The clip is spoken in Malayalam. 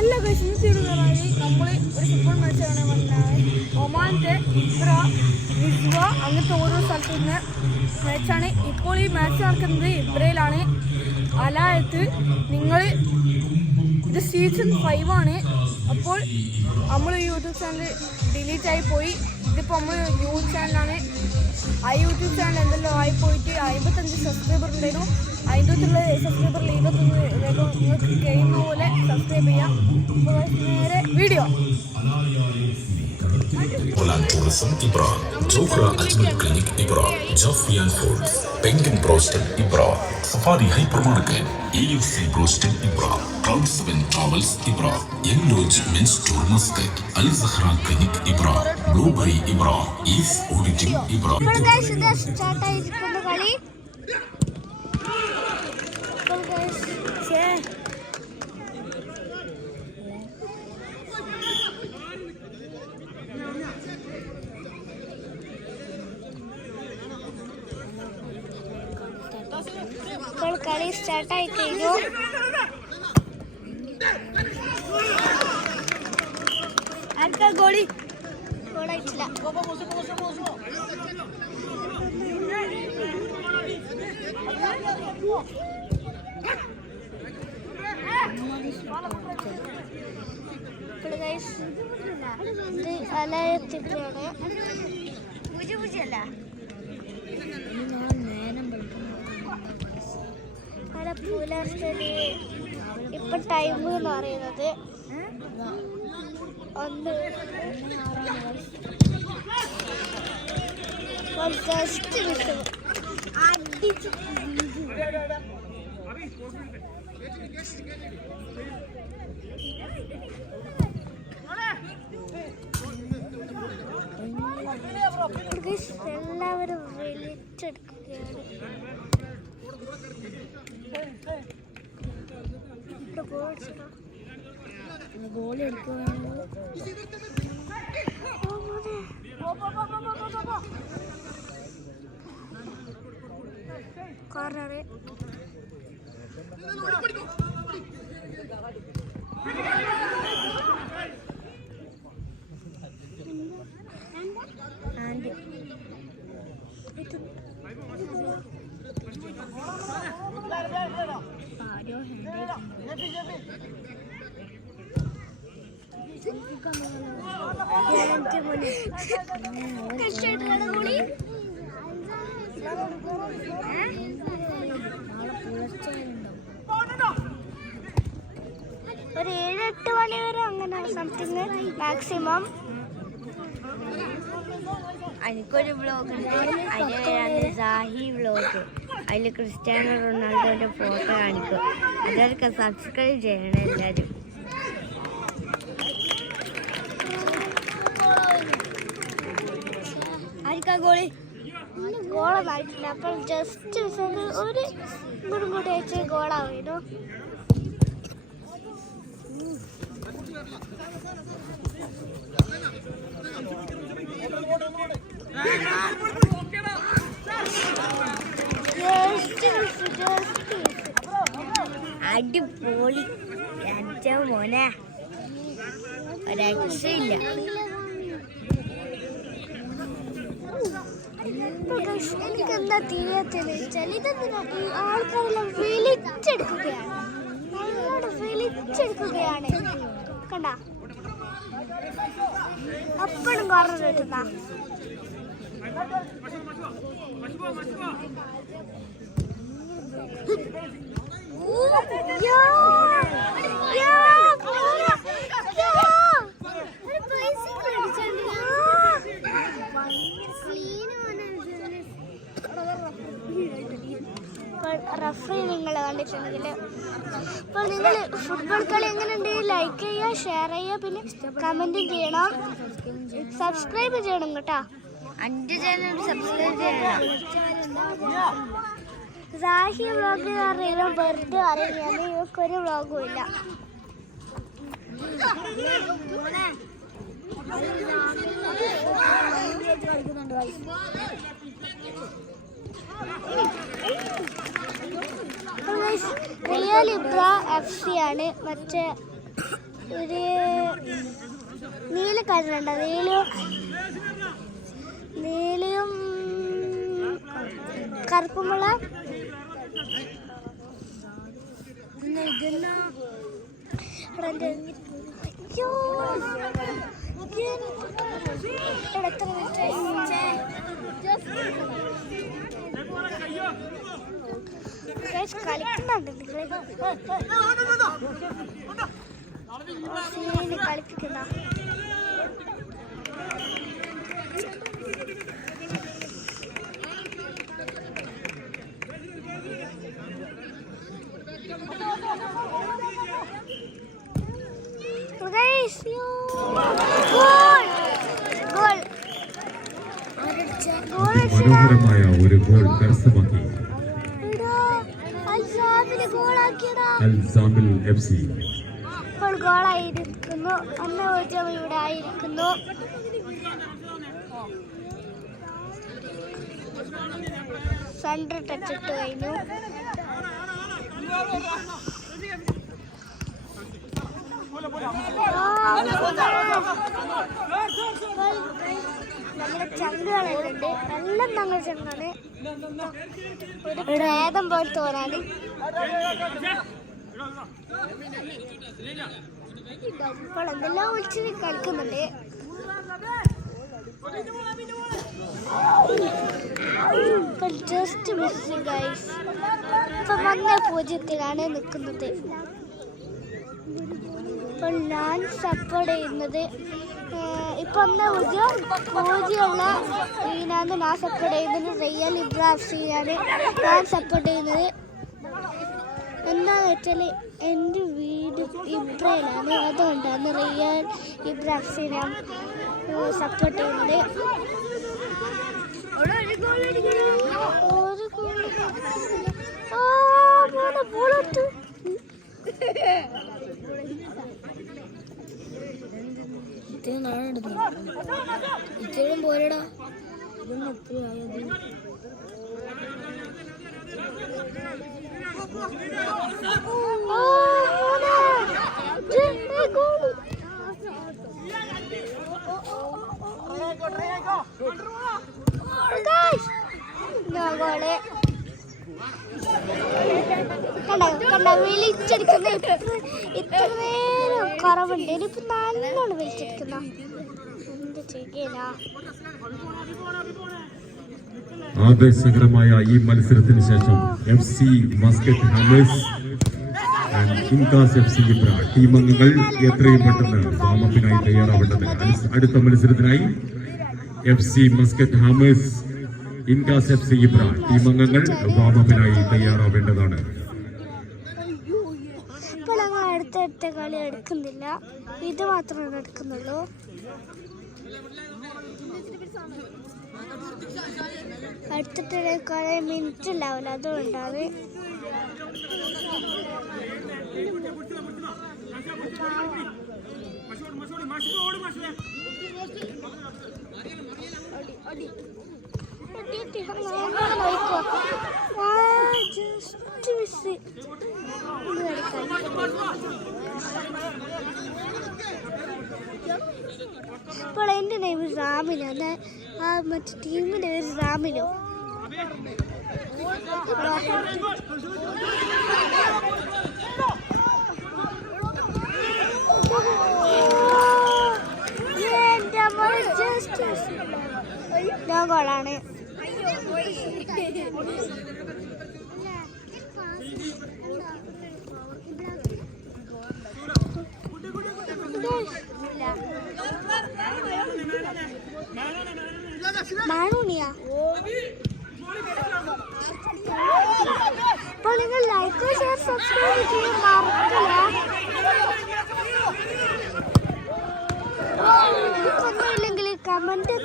എല്ലാ കഴിച്ചു തീർന്നാല് നമ്മൾ ഒരു ഫുട്ബോൾ മാച്ചാണ് വന്നാൽ ഒമാൻ്റെ ഇബ്ര റിസ്വ അങ്ങനത്തെ ഓരോ സ്ഥലത്തു നിന്ന് മാച്ചാണ്. ഇപ്പോൾ ഈ മാച്ച് നടക്കുന്നത് ഇബ്രയിലാണ്. അലായത്ത് നിങ്ങൾ ഇത് സീസൺ 5 ആണ്. അപ്പോൾ നമ്മൾ യൂട്യൂബ് ചാനൽ ഡിലീറ്റായി പോയി. ഇതിപ്പോൾ നമ്മൾ ന്യൂ ചാനലാണ്. ആ യൂട്യൂബ് ചാനൽ എന്തെല്ലോ ആയിപ്പോയിട്ട് 55 സബ്സ്ക്രൈബർ ഉണ്ടായിരുന്നു. 50 സബ്സ്ക്രൈബറിൽ 21 വേഗം നിങ്ങൾക്ക് കഴിയുന്ന പോലെ സബ്സ്ക്രൈബ് ചെയ്യാം. നേരെ video. Poland Tourism Ibra, Jofra Ajmal Clinic Ibra, Jofian Foods, Penguin Brosted Ibra, Safari Hypermarket, AFC Brosted Ibra, Cloud 7 Travels Ibra, Young Lodge Men's Tour Muscat, Al Zahra Clinic Ibra, Blueberry Ibra, East Auditing Ibra. ഇപ്പോൾ കളി സ്റ്റാർട്ടായി കഴിഞ്ഞു. ആർക്കാ ഗോളി? ഗോളായിട്ടില്ല. ഇത് അലയത്തിലാണ്. പുലർച്ചെ ഇപ്പൊ ടൈം എന്ന് പറയുന്നത് 1 ജസ്റ്റ് വിട്ടു അടിച്ചു. എല്ലാവരും വിളിച്ചെടുക്കുകയാണ്. ഗോളി എടുക്കുകയാണ്. കോർണർ ഒരു 7-8 മണി വരെ അങ്ങനെ സംതിങ് മാക്സിമം. എനിക്കൊരു വ്ളോഗ് ഉണ്ട്, അതിൻ്റെ പേരാണ് സാഹി വ്ളോഗ്. അതിൽ ക്രിസ്ത്യാനോ റൊണാൾഡോൻ്റെ ഫോട്ടോ കാണിക്കും. അതൊക്കെ സബ്സ്ക്രൈബ് ചെയ്യണം എല്ലാവരും. ആർക്കാ ഗോളി? ഗോളായിട്ടില്ല. അപ്പോൾ ജസ്റ്റ് ഒരു ഇങ്ങോട്ടും കൂടി അയച്ച് ഗോളാവുന്നു. അടിപൊളി മോനെ, ഒരക്ഷയില്ല. എനിക്ക് എന്താ തിരിയാത്തെന്ന് വെച്ചാൽ ഇതെന്തിനാ ആൾക്കാരെല്ലാം വിളിച്ചെടുക്കുകയാണ്. നല്ലോണം വിളിച്ചെടുക്കുകയാണ്. കണ്ട അപ്പഴും പറഞ്ഞു കിട്ടുന്ന റഫറി നിങ്ങൾ കണ്ടിട്ടുണ്ടെങ്കിൽ അപ്പോൾ നിങ്ങൾ ഫുട്ബോൾ കളി എങ്ങനെയുണ്ട് ലൈക്ക് ചെയ്യുക, ഷെയർ ചെയ്യുക, പിന്നെ കമൻറ്റും ചെയ്യണം, സബ്സ്ക്രൈബ് ചെയ്യണം കേട്ടോ. 5 ചാനൽ സബ്സ്ക്രൈബ് ചെയ്യണം. സാഹി വ്ളോഗ് അറിയുന്ന വെറുതെ അറിയാൻ ഇവർക്കൊരു വ്ളോഗും ഇല്ല. റിയൽ ഇബ്ര FC ആണ്. മറ്റേ ഒരു നീല കളറുണ്ട്. നീലയും കറുപ്പുമുള്ള കളിക്കുന്നുണ്ട് കളിപ്പിക്കുന്ന മനോഹരമായ ഒരു ഗോൾ കരസ്ഥമാക്കി അൽസാമിൽ FC. ഇപ്പോൾ ഗോളായിരിക്കുന്നു. 1-0 ഇവിടെ ആയിരിക്കുന്നു. സെൻട്രൽ ടച്ച് ഇട്ട് കഴിഞ്ഞു. നമ്മുടെ ചങ്കുകളുണ്ട്. എല്ലാം ഞങ്ങൾ ചങ്കാണ്. ഒരു പ്രേതം പോലെ തോന്നാണ്. ഇപ്പോൾ എന്തെല്ലാം വിളിച്ച് കളിക്കുന്നുണ്ട്. ഇപ്പോൾ ജസ്റ്റ് മിസ്സിംഗ് ഗൈസ്. ഇപ്പൊ 1-0 നിൽക്കുന്നത്. ഇപ്പോൾ ഞാൻ സപ്പോർട്ട് ചെയ്യുന്നത് ഇപ്പൊ 1-0 ഇതിനാണ് ഞാൻ സപ്പോർട്ട് ചെയ്യുന്നത്. റിയൽ ഇബ്രാഹിമാണ് ഞാൻ സപ്പോർട്ട് ചെയ്യുന്നത്. എന്താണെന്ന് വെച്ചാൽ എൻ്റെ വീട് ഇബ്രയിലാണ്. അതുകൊണ്ടാണ് റിയൽ ഇബ്രാഹിം സപ്പോർട്ട് ചെയ്യുന്നത്. ഇത്രയും പോരടാ. കണ്ട വിളിച്ചെടുക്കുന്ന ഇത്ര നേരം കുറവുണ്ട്. ഇനിയിപ്പോ നല്ലോണം വിളിച്ചെടുക്കുന്ന എന്ത് ചെയ്യാനാ. ആവേശകരമായ ഈ മത്സരത്തിന് ശേഷം FC Muscat ഹമേഴ്സ് INCAS FC ഇബ്ര team അംഗങ്ങൾ എത്രയും പെട്ടെന്ന് വാമപ്പിനായി തയ്യാറാവേണ്ടത്. അടുത്ത മത്സരത്തിനായി FC Muscat ഹമേഴ്സ് INCAS FC ഇബ്ര team അംഗങ്ങൾ വാമപ്പിനായി തയ്യാറാവേണ്ടതാണ്. ഇപ്പോൾ ഞങ്ങൾ അടുത്ത കളി എടുക്കുന്നില്ല. ഇത് മാത്രമാണ് എടുക്കുന്നുള്ളൂ. അടുത്തിട്ട് കുറെ മിനിറ്റ് ഉണ്ടാവില്ല. അതുകൊണ്ടാണ് ഇപ്പോൾ എൻ്റെ നെയ്മ് റാമിനാണ്. ആ മറ്റേ ടീമിൻ്റെ പേര് റാമിനോ. ഞാൻ ഗോളാണ്. മാണൂണിയാ. അപ്പോൾ നിങ്ങൾ ലൈക്ക് ഷെയർ സബ്സ്ക്രൈബ് ചെയ്യാൻ മറക്കില്ല. ഒന്നുമില്ലെങ്കിൽ കമന്റ്